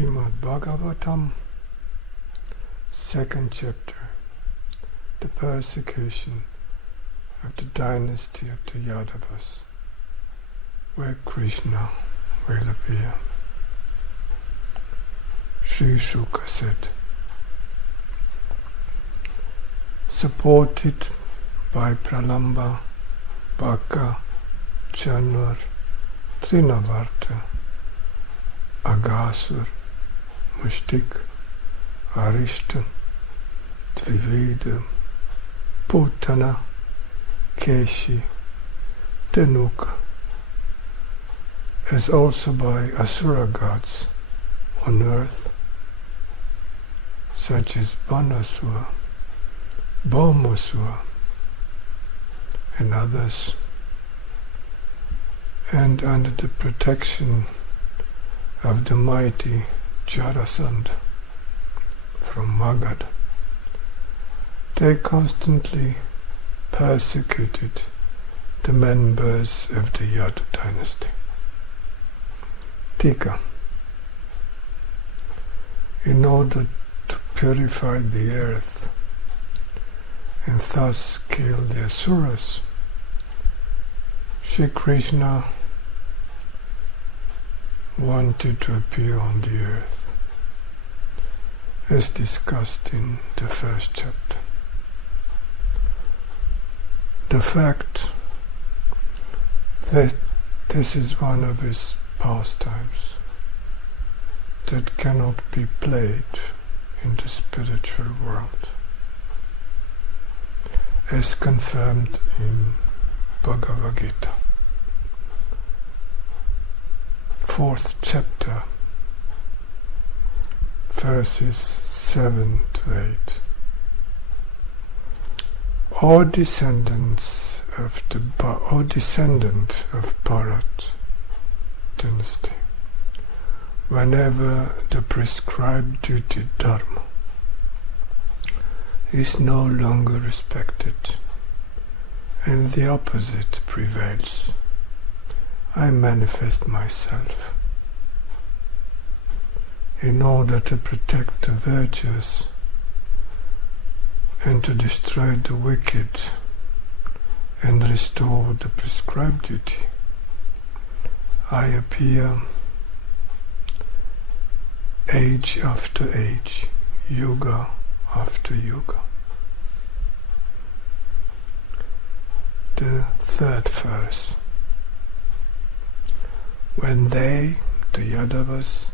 Śrīmad Bhagavātam, 2nd chapter, the persecution of the dynasty of the Yādavas, where Krishna will appear. Śrī Śuka said, supported by Pralamba, Baka, Canto, Tṛṇāvarta, Aghāsura, Muṣṭika, Ariṣṭa, Dvivida, Pūtanā, Keśī, Dhenuka, as also by Asura gods on earth, such as Bāṇāsur, Bhaumāsur, and others, and under the protection of the mighty Jarasanda from Magadha, they constantly persecuted the members of the Yadu dynasty. Ṭīkā. In order to purify the earth and thus kill the asuras, Śrī Krishna wanted to appear on the earth, as discussed in the 1st chapter. The fact that this is one of his pastimes that cannot be played in the spiritual world, as confirmed in Bhagavad-gītā, 4th chapter, verses 7 to 8. O descendant of Bhārata dynasty, whenever the prescribed duty dharma is no longer respected and the opposite prevails, I manifest myself in order to protect the virtuous and to destroy the wicked and restore the prescribed duty. I appear age after age, yuga after yuga. The 3rd verse. When they, the Yādavas,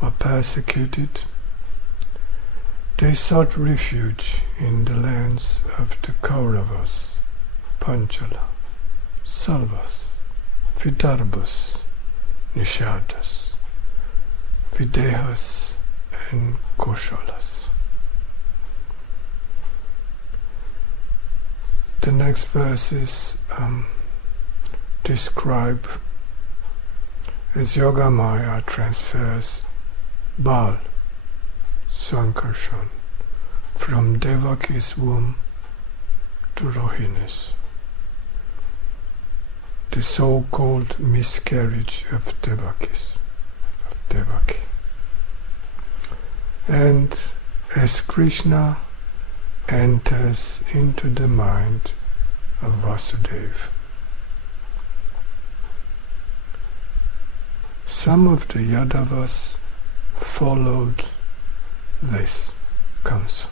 were persecuted, they sought refuge in the lands of the Kauravas, Panchala, Salvas, Vidarbhas, Nishadas, Videhas, and Koshalas. The next verses describe as Yogamaya transfers Bal, Sankarshan, from Devaki's womb to Rohini's, the so-called miscarriage of Devaki. And as Krishna enters into the mind of Vasudeva, some of the Yādavas followed this counsel,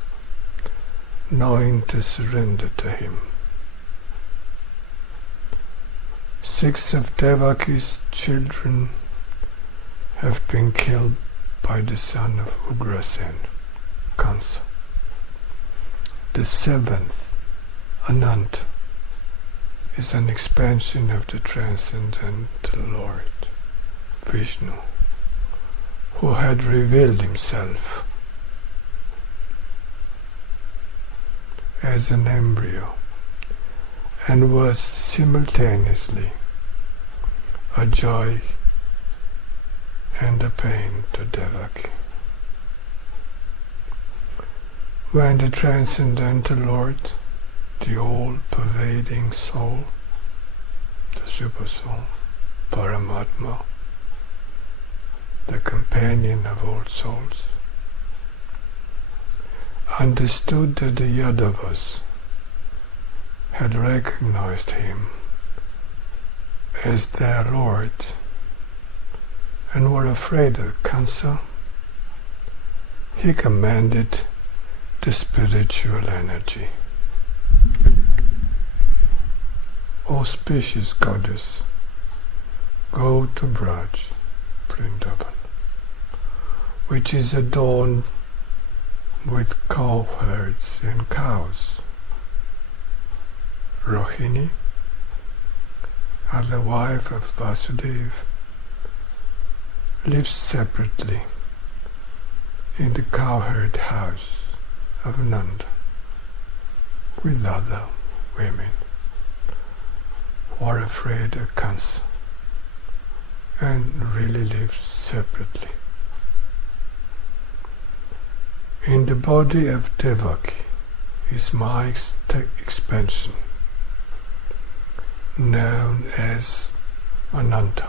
knowing to surrender to him. 6 of Devaki's children have been killed by the son of Ugrasen, Kansa. The 7th, Ananta, is an expansion of the transcendental Lord, Vishnu, who had revealed himself as an embryo and was simultaneously a joy and a pain to Devaki. When the transcendental Lord, the all-pervading soul, the super soul, Paramatma, the companion of all souls, understood that the Yādavas had recognized him as their Lord and were afraid of Cancer, he commanded the spiritual energy. Auspicious goddess, go to Braj, Vrindavan, which is adorned with cowherds and cows. Rohini, as the wife of Vasudeva, lives separately in the cowherd house of Nanda with other women who are afraid of Cancer and really live separately. In the body of Devaki is my expansion, known as Ananta,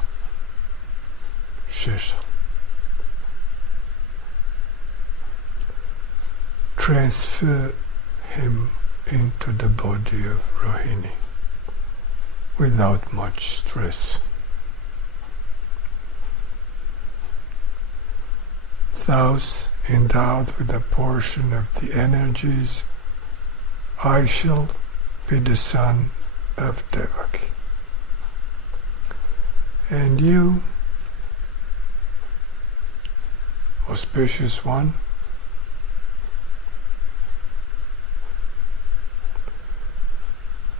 Shesha. Transfer him into the body of Rohini without much stress. Thus, endowed with a portion of the energies, I shall be the son of Devaki. And you, auspicious one,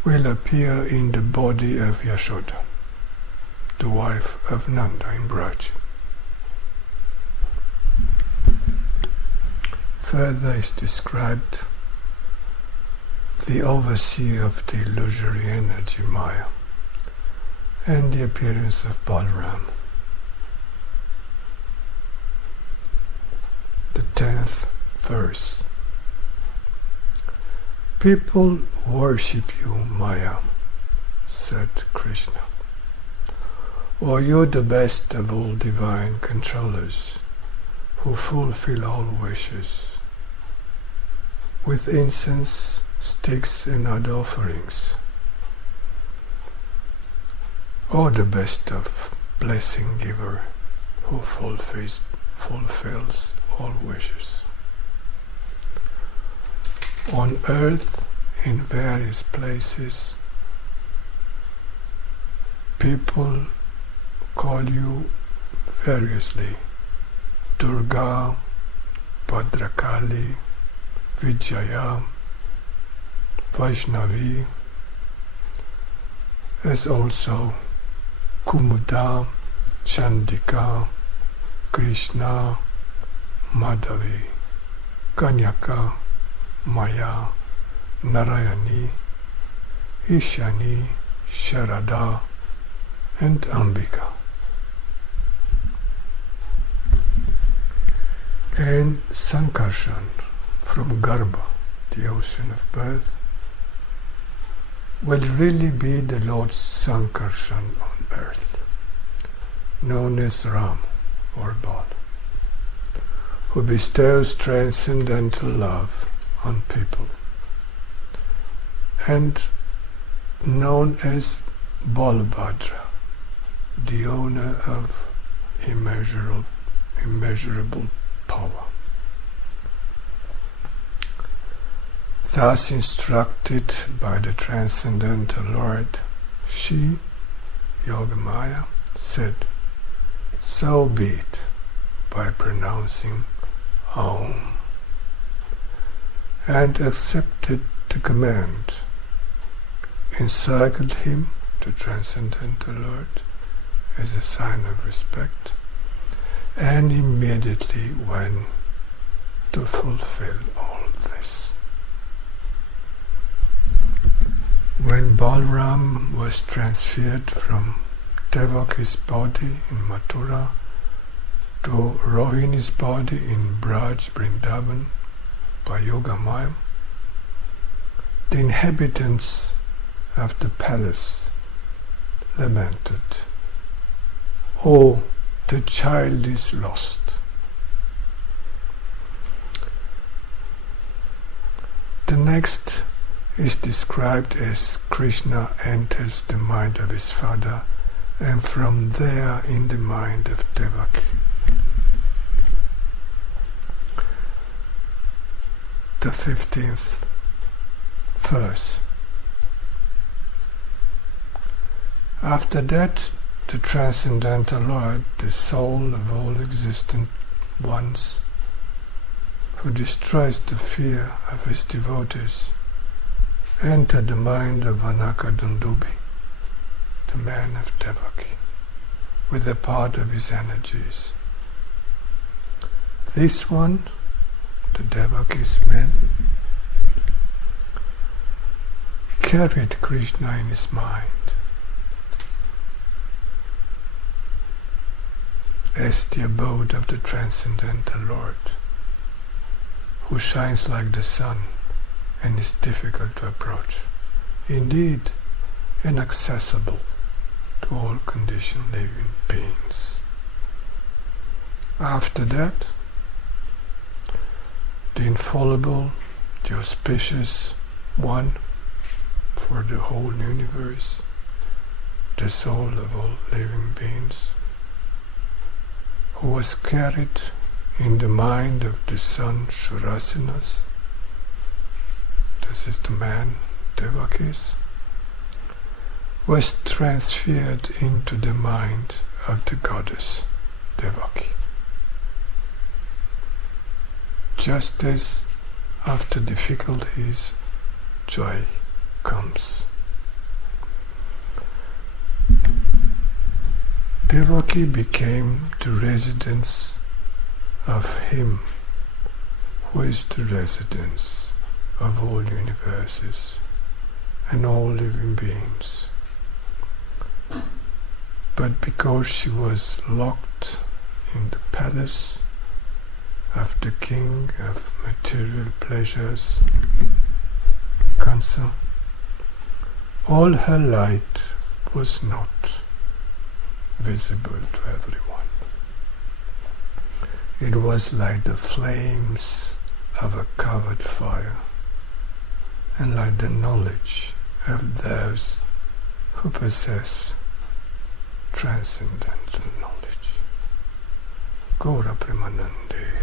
will appear in the body of Yashoda, the wife of Nanda in Braj. Further is described the overseer of the illusory energy Maya and the appearance of Balaram. The 10th verse. People worship you, Maya, said Krishna. O you the best of all divine controllers, who fulfill all wishes, with incense, sticks and other offerings. O the best of blessing giver, who fulfills all wishes. On earth, in various places, people call you variously Durga, Bhadrakali, Vijaya, Vaishnavi, as also Kumuda, Chandika, Krishna, Madhavi, Kanyaka, Maya, Narayani, Ishani, Sharada, and Ambika. And Sankarshan from Garbha, the ocean of birth, will really be the Lord Sankarshan on earth, known as Ram or Bal, who bestows transcendental love on people, and known as Balabhadra, the owner of immeasurable power. Thus instructed by the Transcendental Lord, she, Yogamaya, said, so be it, by pronouncing Om, and accepted the command, encircled him, the Transcendental Lord, as a sign of respect, and immediately went to fulfill all this. When Balaram was transferred from Devaki's body in Mathura to Rohini's body in Braj, Vrindavan, by Yogamaya, the inhabitants of the palace lamented, O the child is lost. The next is described as Krishna enters the mind of his father, and from there in the mind of Devaki. The 15th verse. After that, the Transcendental Lord, the soul of all existent ones, who destroys the fear of his devotees, entered the mind of Anakadundubi, the man of Devaki, with a part of his energies. This one, the Devaki's man, carried Krishna in his mind as the abode of the Transcendental Lord, who shines like the sun and is difficult to approach, indeed inaccessible to all conditioned living beings. After that, the infallible, the auspicious one for the whole universe, the soul of all living beings, who was carried in the mind of the son Shurasanas, this is the man Devakis, was transferred into the mind of the goddess Devaki. Just as after difficulties, joy comes. Devaki became the residence of him who is the residence of all universes and all living beings. But because she was locked in the palace of the king of material pleasures, Kansa, all her light was not visible to everyone. It was like the flames of a covered fire, and like the knowledge of those who possess transcendental knowledge. Gaura Premanande